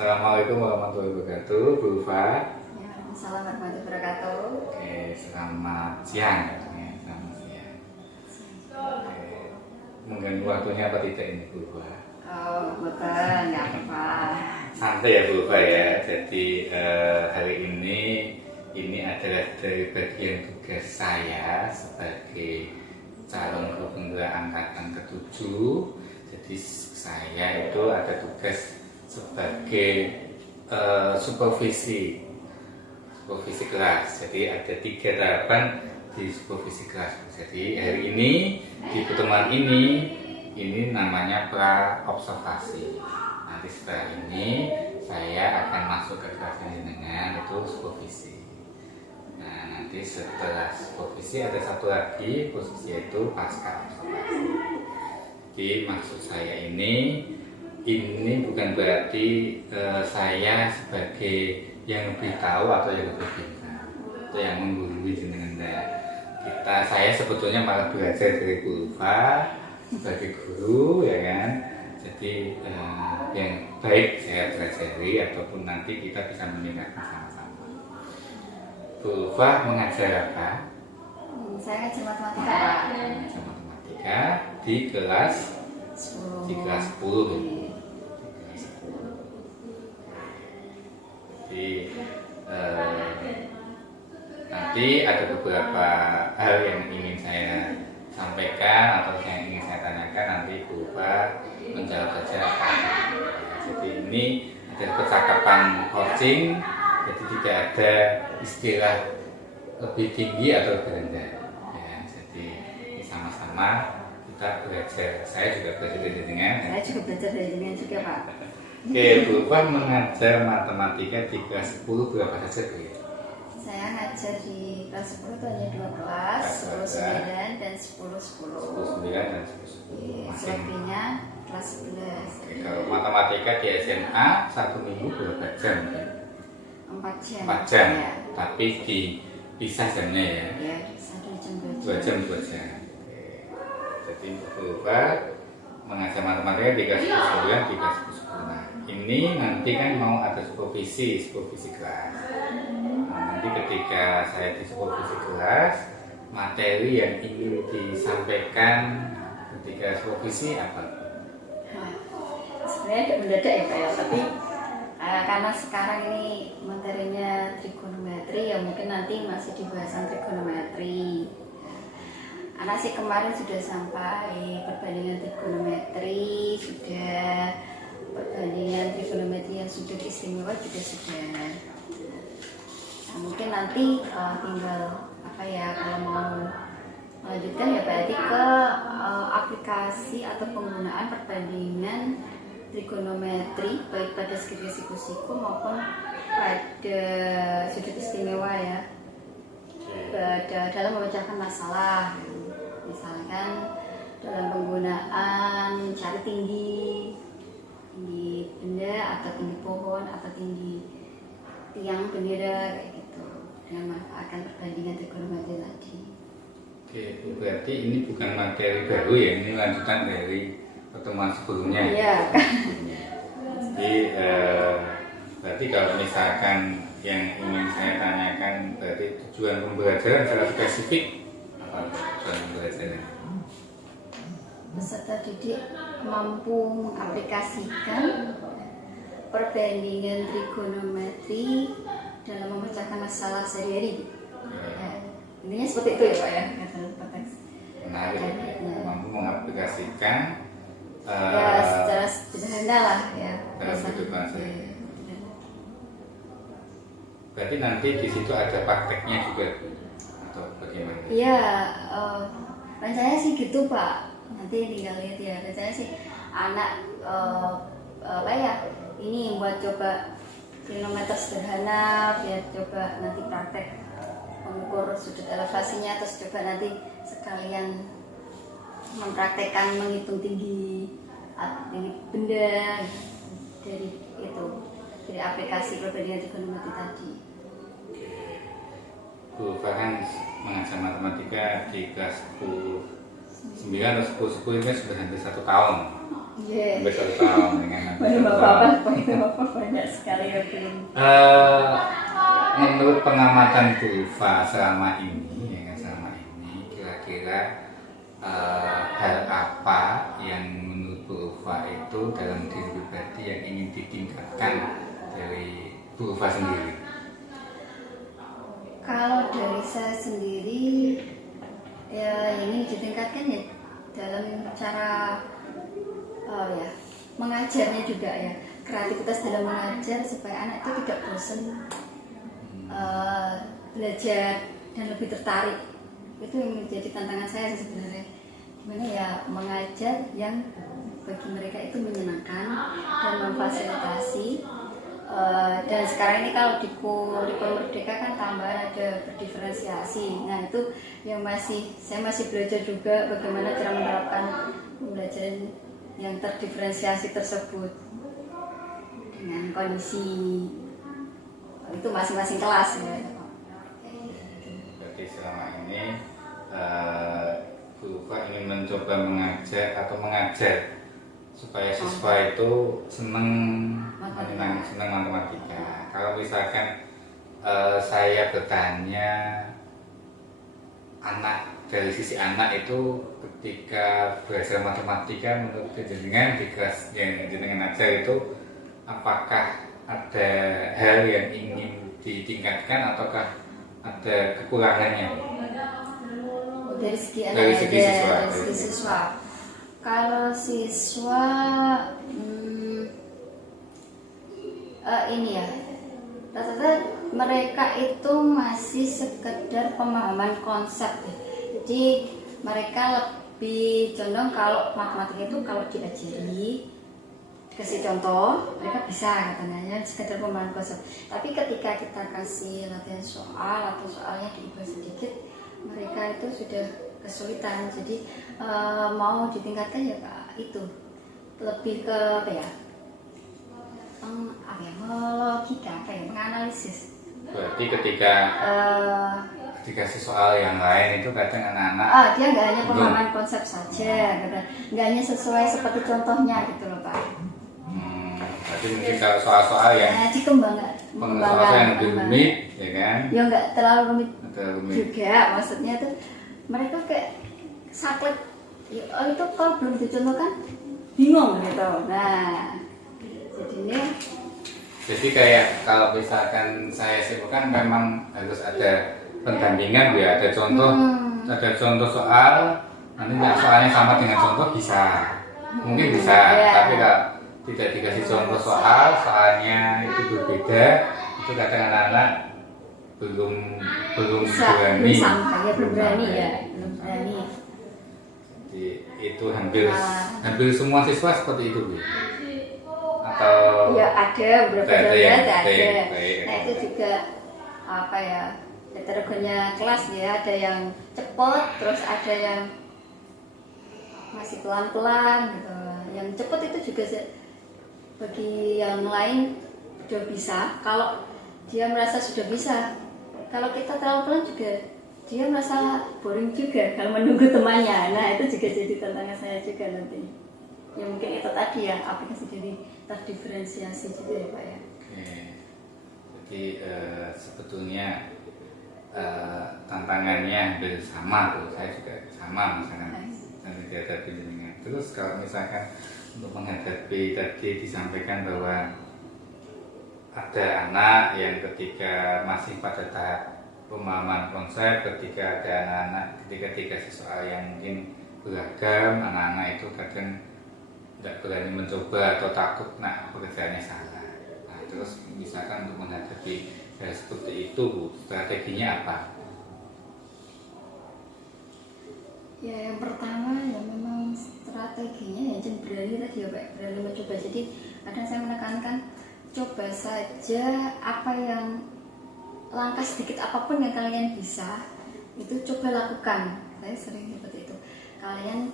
Assalamualaikum warahmatullahi wabarakatuh, Bu Ulfa. Ya, Assalamualaikum warahmatullahi wabarakatuh. Oke, selamat siang. Ya, selamat siang. Oke, mengganggu waktunya apa tidak ini, Bu Ulfa? Oh, bukan, nggak apa-apa. Santai ya, Bu Ulfa ya. Jadi hari ini adalah dari bagian tugas saya sebagai calon gubernur angkatan ke-7. Jadi saya itu ada tugas sebagai supervisi kelas. Jadi ada 3 tahapan di supervisi kelas. Jadi hari ini di pertemuan ini namanya pra observasi. Nanti setelah ini saya akan masuk ke kelas ini dengan itu supervisi. Nah, nanti setelah supervisi ada satu lagi posisi yaitu pasca observasi. Jadi maksud saya ini bukan berarti saya sebagai yang lebih tahu atau yang lebih pintar atau yang menggurui dengan saya sebetulnya malah belajar dari Bu Ulfa sebagai guru, ya kan. Jadi yang baik saya pelajari ataupun nanti kita bisa meningkatkan sama-sama. Bu Ulfa mengajar apa? Saya ngajar matematika, Pak. Mengajar matematika di kelas 10. di kelas 10. Jadi nanti ada beberapa hal yang ingin saya sampaikan atau yang ingin saya tanyakan, nanti Bu Ulfa menjawab saja apa adanya. Jadi ini adalah percakapan coaching, jadi tidak ada istilah lebih tinggi atau lebih rendah. Ya, jadi sama-sama kita belajar. Saya juga belajar dari dengan. Saya juga belajar dari jenengan juga, Pak. Oke, Bu Ulfa mengajar matematika di kelas 10 berapa saja, Bu? Saya ngajar di kelas 10 itu hanya 2 kelas, 10-9 dan 10-10. 10-9 dan 10-10. Selebihnya kelas 11. Oke, kalau matematika di SMA 1 minggu berapa jam? 4 jam. 4 jam, Ya. tapi dipisah jamnya ya? Ya, 1 jam 2 jam, 2 jam. Oke. Jadi Bu Ulfa mengajar matematika di kelas 9, di kelas 10. Nah, ini nanti kan mau ada supervisi kelas. Nah, nanti ketika saya di supervisi kelas, materi yang ingin disampaikan ketika supervisi apa? Nah, sebenarnya agak mendadak ya, Pak ya, tapi karena sekarang ini materinya trigonometri, ya mungkin nanti masih di bahasan trigonometri. Anak sih kemarin sudah sampai perbandingan trigonometri, sudah perbandingan trigonometri yang sudut istimewa juga sudah. Nah, mungkin nanti tinggal apa ya, kalau mau melanjutkan ya berarti ke aplikasi atau penggunaan perbandingan trigonometri baik pada segitiga siku maupun pada sudut istimewa ya, dalam memecahkan masalah. Misalkan dalam penggunaan mencari tinggi benda atau tinggi pohon atau tinggi tiang bendera kayak gitu, dengan memanfaatkan perbandingan trigonometri tadi. Oke, berarti ini bukan materi baru ya, ini lanjutan dari pertemuan sebelumnya. Iya. Jadi berarti kalau misalkan yang ingin saya tanyakan, berarti tujuan pembelajaran secara spesifik apa tujuan pembelajaran? Peserta didik mampu mengaplikasikan perbandingan trigonometri dalam memecahkan masalah sehari-hari. Ya, intinya seperti itu ya, Pak ya. Menarik, mampu mengaplikasikan Ya, secara sederhana lah ya. dalam kehidupan saya. Berarti nanti di situ ada prakteknya juga atau bagaimana? Iya, rencananya sih gitu, Pak. Nanti tinggal lihat ya. Rencananya sih anak apa ya? Ini buat coba trigonometer sederhana, biar coba nanti praktek mengukur sudut elevasinya, terus coba nanti sekalian mempraktekkan menghitung tinggi benda dari itu, dari aplikasi perbandingan trigonometri tadi. Bu Farhan mengajar matematika di kelas 9 atau 10 ini sudah hampir 1 tahun. Iya. Hampir 1 tahun dengan Belum apa-apa, banyak sekali ya belum. Menurut pengamatan Bu Ulfa selama ini, ya kan, selama ini kira-kira hal apa yang menurut Bu Ulfa itu dalam diri pribadi yang ingin ditingkatkan dari Bu Ulfa sendiri? Kalau dari saya sendiri ya ingin ditingkatkan ya dalam cara ya mengajarnya juga ya, kreativitas dalam mengajar supaya anak itu tidak bosan belajar dan lebih tertarik. Itu yang menjadi tantangan saya sebenarnya, gimana ya mengajar yang bagi mereka itu menyenangkan dan memfasilitasi. Dan sekarang ini kalau di kurikulum Merdeka kan tambahan ada berdiferensiasi. Nah itu yang saya masih belajar juga bagaimana cara menerapkan pembelajaran yang terdiferensiasi tersebut dengan kondisi itu masing-masing kelas ya. Berarti selama ini Bu Ulfa ingin mencoba mengajar supaya siswa itu senang matematika. Kalau misalkan saya bertanya, dari sisi anak itu ketika belajar matematika menurut jenengan di kelas yang jenengan ajar itu, apakah ada hal yang ingin ditingkatkan ataukah ada kekurangannya? Dari segi anak Dari segi siswa. dari segi siswa. Kalau siswa ini ya, rata-rata mereka itu masih sekedar pemahaman konsep ya. Jadi mereka lebih condong kalau matematika itu kalau diajari kasih contoh mereka bisa katanya ya, sekedar pemahaman konsep. Tapi ketika kita kasih latihan soal atau soalnya diubah sedikit, mereka itu sudah kesulitan. Jadi mau ditingkatkan ya Kak, itu lebih ke apa ya, logika, menganalisis. Berarti ketika dikasih soal yang lain itu kadang anak-anak Dia nggak hanya pemahaman konsep saja, nggak hanya sesuai seperti contohnya gitu loh Pak. Berarti mungkin kalau soal-soal yang dikembangkan yang lebih rumit, ya kan? Ya nggak terlalu rumit juga, maksudnya tuh mereka kayak saklek. Itu kalau belum dicontohkan bingung gitu. Nah, jadinya. Jadi kayak kalau misalkan saya simpulkan memang harus ada pendampingan ya, ada contoh soal, nanti soalnya sama dengan contoh bisa, mungkin bisa, tapi kalau tidak dikasih contoh soalnya itu berbeda, itu kadang anak-anak belum berani. Belum berani. Jadi itu hampir semua siswa seperti itu, Bu. Atau ya ada beberapa ada. Nah itu juga apa ya, heterogennya kelas ya, ada yang cepat, terus ada yang masih pelan-pelan gitu. Yang cepat itu juga bagi yang lain sudah bisa, kalau dia merasa sudah bisa. Kalau kita terlalu pelan juga dia merasa boring juga kalau menunggu temannya. Nah itu juga jadi tantangan saya juga nanti. Ya mungkin itu tadi ya, aplikasi dari terdiferensiasi juga ya Pak ya. Oke. Jadi sebetulnya tantangannya hampir sama tuh, saya juga sama misalnya menghadapi jenengan. Terus kalau misalkan untuk menghadapi tadi disampaikan bahwa ada anak yang ketika masih pada tahap pemahaman konsep, ketika ada anak-anak ketika dikasih soal yang mungkin beragam, anak-anak itu kadang tidak berani mencoba atau takut pekerjaannya salah. Nah, terus misalkan untuk menghadapi hal seperti itu, strateginya apa? Ya yang pertama ya memang strateginya ya jangan berani tadi ya Pak, berani mencoba. Jadi kadang saya menekankan coba saja apa yang langkah sedikit apapun yang kalian bisa itu coba lakukan. Saya sering seperti itu. Kalian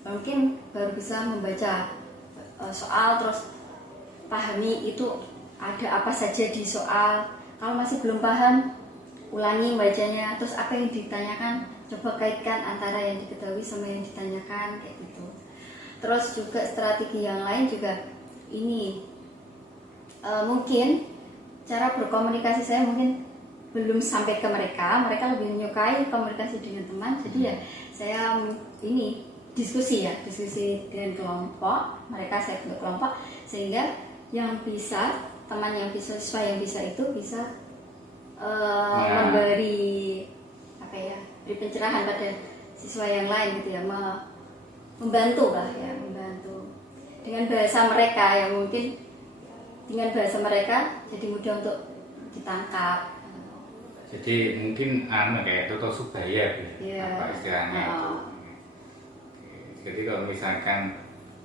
mungkin baru bisa membaca soal, terus pahami itu ada apa saja di soal. Kalau masih belum paham, ulangi bacanya, terus apa yang ditanyakan coba kaitkan antara yang diketahui sama yang ditanyakan, kayak gitu. Terus juga strategi yang lain juga ini mungkin cara berkomunikasi saya mungkin belum sampai ke mereka lebih menyukai komunikasi dengan teman. Jadi ya saya ini diskusi dengan kelompok, mereka saya bentuk kelompok sehingga yang bisa teman yang bisa, siswa yang bisa itu bisa memberi apa ya, beri pencerahan pada siswa yang lain gitu ya, membantu dengan bahasa mereka yang mungkin dengan bahasa mereka jadi mudah untuk ditangkap. Jadi mungkin kayak Toto Subaya apa istilahnya itu. Jadi kalau misalkan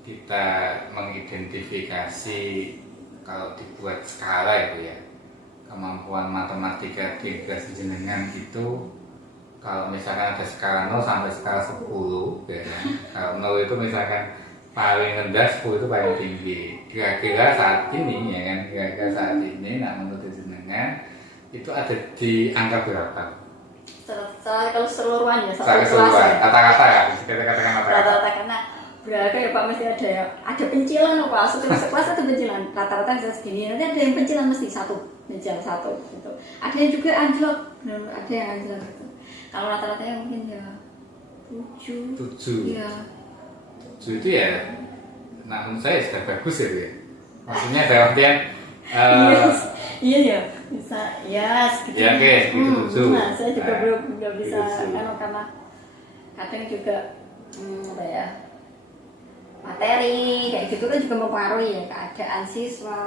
kita mengidentifikasi kalau dibuat skala itu ya, kemampuan matematika di kelas jenengan itu kalau misalkan ada skala 0 sampai skala 10 ya kan? Kalau 0 itu misalkan paling rendah, 10 itu paling tinggi. Kira-kira saat ini ya kan, saat ini menurut jenengan itu ada di angka berapa? Kalau keseluruhan ya, kata-kata ya, kita katakan rata-rata karena berapa ya Pak, mesti ada pencilan Pak, sekelas ada pencilan, rata-rata bisa segini, nanti ada yang pencilan mesti meja satu gitu. Ada yang juga anjlok, ada yang anjlok gitu. Kalau rata-ratanya mungkin ya 7 ya. 7 itu ya, menurut saya sudah bagus ya Bu ya. Maksudnya dalam artian iya ya, bisa ya segitu. Ya oke, segitu 7. Nah, saya juga belum bisa karena kadang juga apa ya, materi kayak gitu kan juga mempengaruhi ya keadaan siswa.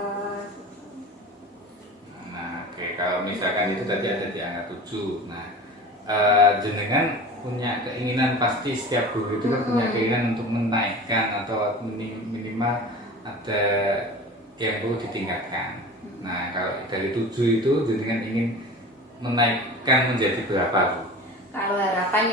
Nah, oke, kalau misalkan itu tadi ada di angka 7. Nah, jenengan punya keinginan, pasti setiap guru itu kan punya keinginan untuk menaikkan atau minimal ada yang perlu ditingkatkan. Nah, kalau dari 7 itu jenengan ingin menaikkan menjadi berapa Bu? Kalau harapan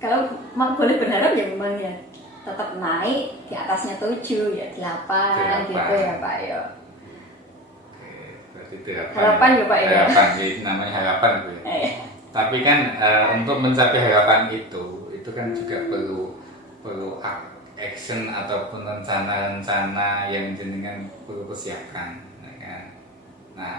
kalau boleh berharap ya memang ya tetap naik di atasnya 7 ya 8 gitu ya Pak ya. Oke, berarti harapan ya Pak ya. Harapan, jadi namanya harapan Bu. Tapi kan untuk mencapai harapan itu kan juga perlu action ataupun rencana-rencana yang jenengan perlu persiapkan, ya kan? Nah,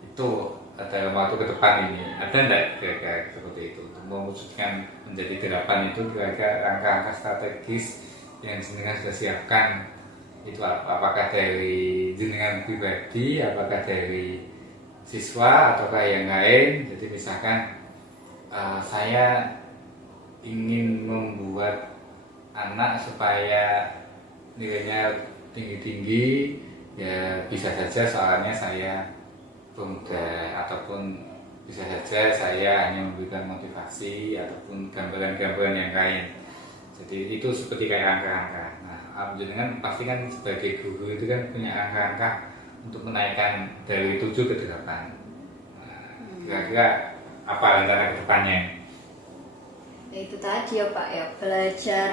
itu dalam waktu ke depan ini ada enggak kira-kira seperti itu untuk mewujudkan menjadi 8 itu, kira-kira langkah-langkah strategis yang jenengan sudah siapkan itu apakah dari jenengan pribadi, apakah dari siswa ataukah yang lain? Jadi misalkan saya ingin membuat anak supaya nilainya tinggi-tinggi, ya bisa saja soalnya saya pemuda, ataupun bisa saja saya hanya memberikan motivasi ataupun gambaran-gambaran yang lain. Jadi itu seperti kayak angka-angka. Nah, jenengan pasti kan sebagai guru itu kan punya angka-angka untuk menaikkan dari 7 ke 8. Nah, kira-kira apa rencana ke depannya? Ya itu tadi ya Pak ya, belajar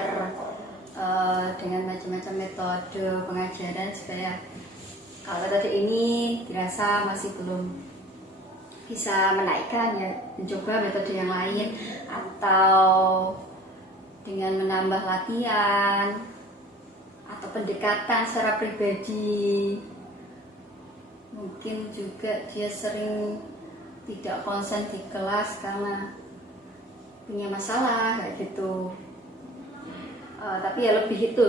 dengan macam-macam metode pengajaran supaya kalau tadi ini dirasa masih belum bisa menaikkan ya, mencoba metode yang lain atau dengan menambah latihan atau pendekatan secara pribadi. Mungkin juga dia sering tidak konsen di kelas karena punya masalah kayak gitu. Tapi ya lebih itu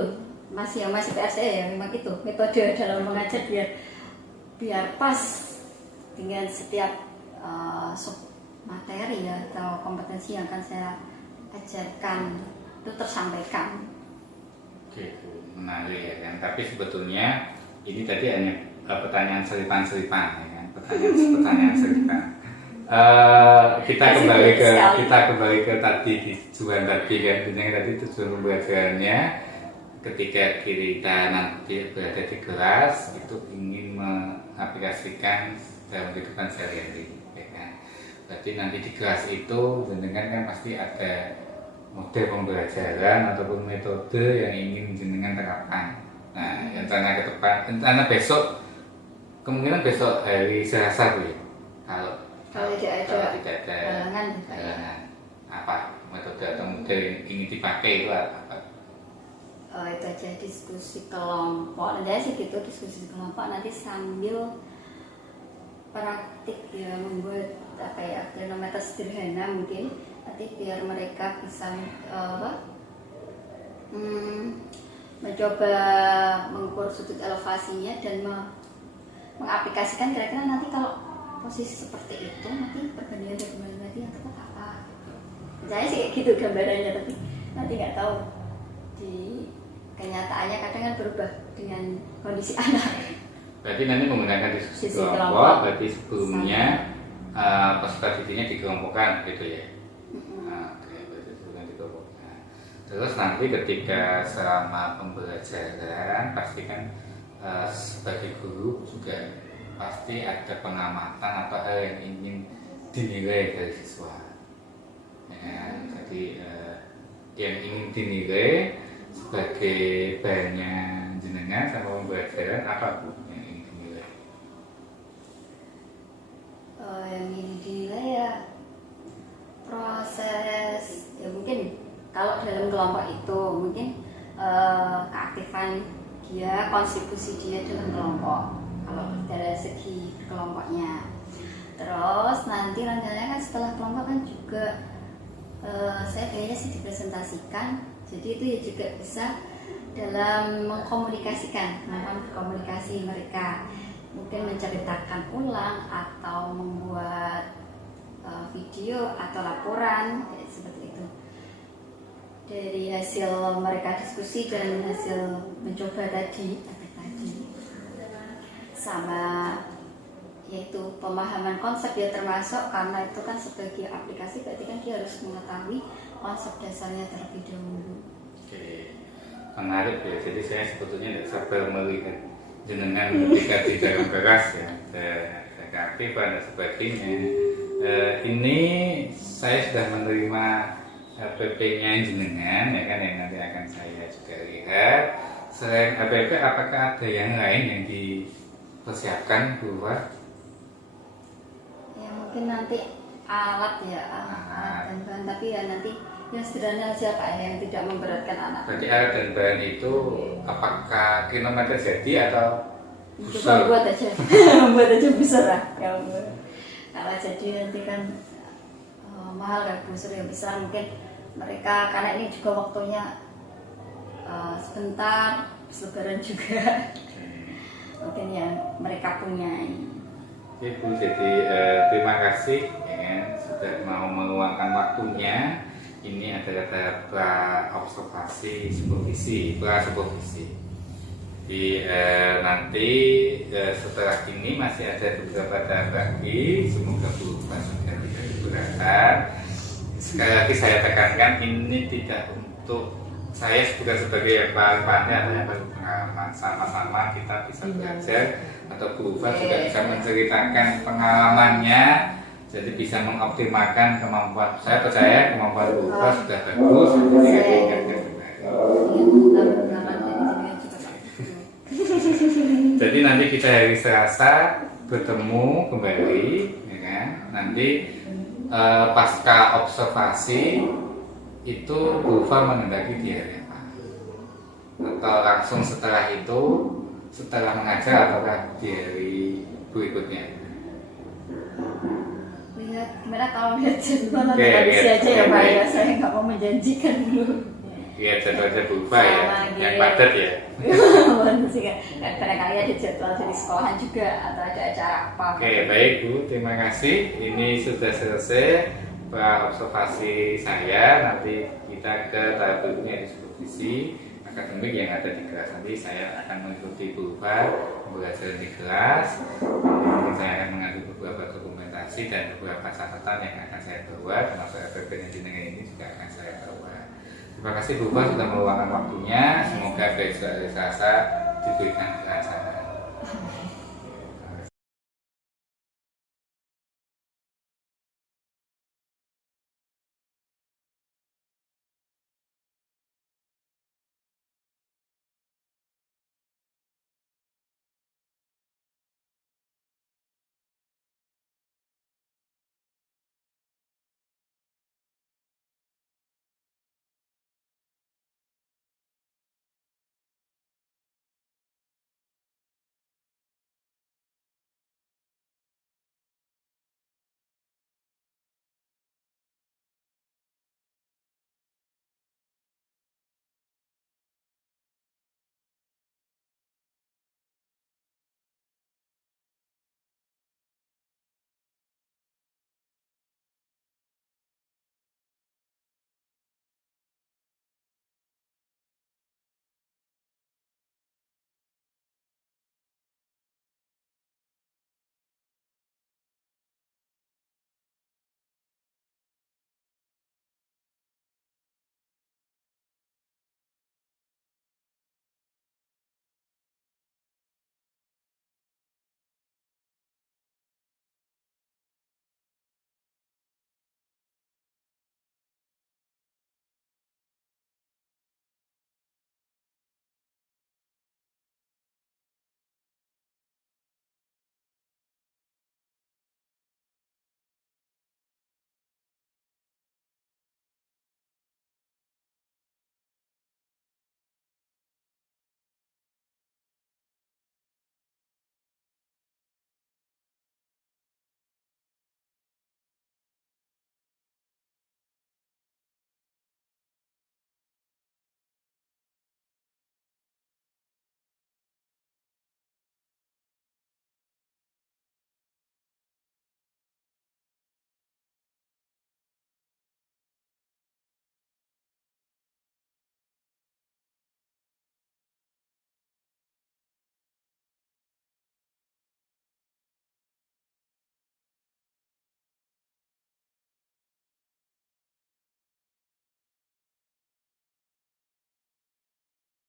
masih PSE ya, memang itu metode dalam mengajar biar pas dengan setiap materi ya atau kompetensi yang akan saya ajarkan itu tersampaikan. Gitu, menarik ya kan. Tapi sebetulnya ini tadi hanya pertanyaan selipan-selipan ya kan, pertanyaan selipan. Kita kembali ke tadi tujuan tadi kan, tadi tujuan pembelajarannya ketika kita nanti berada di kelas itu ingin mengaplikasikan dalam kehidupan sehari-hari, ya kan. Berarti nanti di kelas itu jenengan kan pasti ada model pembelajaran ataupun metode yang ingin jenengan terapkan. Nah, rencana ke depan, rencana besok, kemungkinan besok hari Selasa Bu ya. Kalau tidak ada halangan, apa metode atau model yang ingin dipakai itu apa? itu aja diskusi kelompok. Nanti sih gitu diskusi kelompok nanti sambil praktik ya, membuat apa ya kronometer sederhana mungkin nanti biar mereka bisa mencoba mengukur sudut elevasinya dan mengaplikasikan kira-kira nanti kalau posisi seperti itu nanti perbandingan dari tadi yang tepat apa. Saya sih gitu gambarannya, tapi nanti nggak tahu di kenyataannya kadang kan berubah dengan kondisi anak. Berarti nanti menggunakan diskusi kelompok, berarti sebelumnya peserta didiknya dikelompokkan gitu ya. Oke, berarti sebelumnya dikelompokkan. Terus nanti ketika selama pembelajaran pastikan sebagai guru juga pasti ada pengamatan atau hal yang ingin dinilai dari siswa. Ya, jadi yang ingin dinilai sebagai bahannya jenengan sama pembelajaran apa Bu yang ingin dinilai? Yang ingin dinilai ya proses ya, mungkin kalau dalam kelompok itu mungkin keaktifan dia, kontribusi dia dalam kelompok kalau dari segi kelompoknya. Terus nanti rencananya kan setelah kelompok kan juga saya kayaknya sih dipresentasikan, jadi itu ya juga bisa dalam mengkomunikasikan, komunikasi mereka mungkin menceritakan ulang atau membuat video atau laporan kayak seperti itu dari hasil mereka diskusi dan hasil mencoba tadi sama yaitu pemahaman konsep ya, termasuk karena itu kan sebagai aplikasi berarti kan dia harus mengetahui konsep dasarnya terlebih dahulu. Oke, menarik ya. Jadi saya sebetulnya tidak sabar melihat jenengan ketika di dalam kelas ya, keaktifan dan sebagainya. Ini saya sudah menerima PP-nya jenengan ya kan, yang nanti akan saya juga lihat. Selain PP, apakah ada yang lain yang dipersiapkan buat? Ya mungkin nanti alat ya, alat dan bahan, tapi ya nanti yang sederhana aja Pak, yang tidak memberatkan anak. Berarti alat dan bahan itu apakah kronometer jadi atau Coba buat aja, buat aja besar lah. Kalau jadi nanti kan mahal kan, busur yang besar mungkin mereka karena ini juga waktunya sebentar, lebaran juga. Mungkin yang mereka punyai. Oke Bu, jadi terima kasih ya kan, sudah mau meluangkan waktunya. Ini adalah tahap observasi supervisi, supervisi. Di nanti setelah ini masih ada beberapa tahap lagi. Semoga Bu juga tidak keberatan. Sekali lagi saya tekankan, ini tidak untuk saya bukan sebagai yang paling pandai atau yang paling pengalaman. Sama-sama kita bisa belajar atau Bu juga bisa menceritakan pengalamannya, jadi bisa mengoptimalkan kemampuan. Saya percaya kemampuan Bu sudah bagus. Jadi nanti kita hari Selasa bertemu kembali, ya kan? Nanti pasca observasi itu Bu menghendaki di hari apa? Atau langsung setelah itu, setelah mengajar ataukah di hari berikutnya? Lihat gimana kalau lihat jadwal nanti habis aja ya Pak ya, saya nggak mau menjanjikan dulu. Lihat jadwalnya Bu ya, yang padat ya. Kadang-kadang ada jadwal dari sekolahan juga atau ada acara apa. Oke, baik Bu, terima kasih. Ini sudah selesai observasi saya. Nanti kita ke tahap berikutnya di supervisi akademik yang ada di kelas. Nanti saya akan mengikuti Bu belajar di kelas. Mungkin saya akan mengambil beberapa dokumentasi dan beberapa catatan yang akan saya bawa, termasuk FPP-nya jenengan ini juga akan saya bawa. Terima kasih Bu sudah meluangkan waktunya. Semoga besok hari Selasa diberikan kelancaran.